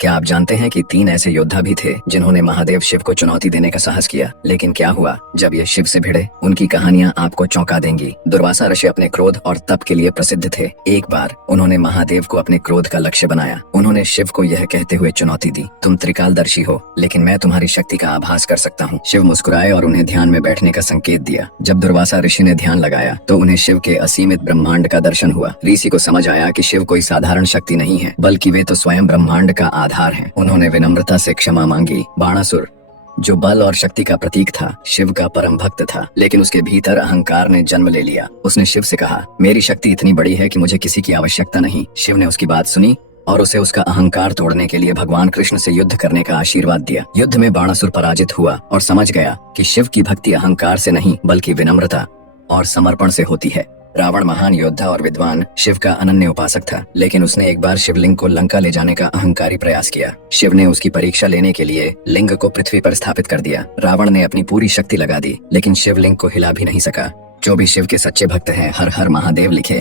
क्या आप जानते हैं कि 3 ऐसे योद्धा भी थे जिन्होंने महादेव शिव को चुनौती देने का साहस किया, लेकिन क्या हुआ जब ये शिव से भिड़े? उनकी कहानियां आपको चौंका देंगी। दुर्वासा ऋषि अपने क्रोध और तप के लिए प्रसिद्ध थे। एक बार उन्होंने महादेव को अपने क्रोध का लक्ष्य बनाया। उन्होंने शिव को यह कहते हुए चुनौती दी, तुम त्रिकालदर्शी हो, लेकिन मैं तुम्हारी शक्ति का आभास कर सकता हूँ। शिव मुस्कुराए और उन्हें ध्यान में बैठने का संकेत दिया। जब दुर्वासा ऋषि ने ध्यान लगाया तो उन्हें शिव के असीमित ब्रह्मांड का दर्शन हुआ। ऋषि को समझ आया कि शिव कोई साधारण शक्ति नहीं है, बल्कि वे तो स्वयं ब्रह्मांड का आधार हैं। उन्होंने विनम्रता से क्षमा मांगी। बाणासुर, जो बल और शक्ति का प्रतीक था, शिव का परम भक्त था, लेकिन उसके भीतर अहंकार ने जन्म ले लिया। उसने शिव से कहा, मेरी शक्ति इतनी बड़ी है कि मुझे किसी की आवश्यकता नहीं। शिव ने उसकी बात सुनी और उसे उसका अहंकार तोड़ने के लिए भगवान कृष्ण से युद्ध करने का आशीर्वाद दिया। युद्ध में बाणासुर पराजित हुआ और समझ गया कि शिव की भक्ति अहंकार से नहीं, बल्कि विनम्रता और समर्पण से होती है। रावण महान योद्धा और विद्वान शिव का अनन्य उपासक था, लेकिन उसने एक बार शिवलिंग को लंका ले जाने का अहंकारी प्रयास किया। शिव ने उसकी परीक्षा लेने के लिए लिंग को पृथ्वी पर स्थापित कर दिया। रावण ने अपनी पूरी शक्ति लगा दी, लेकिन शिवलिंग को हिला भी नहीं सका। जो भी शिव के सच्चे भक्त हैं, हर हर महादेव लिखे।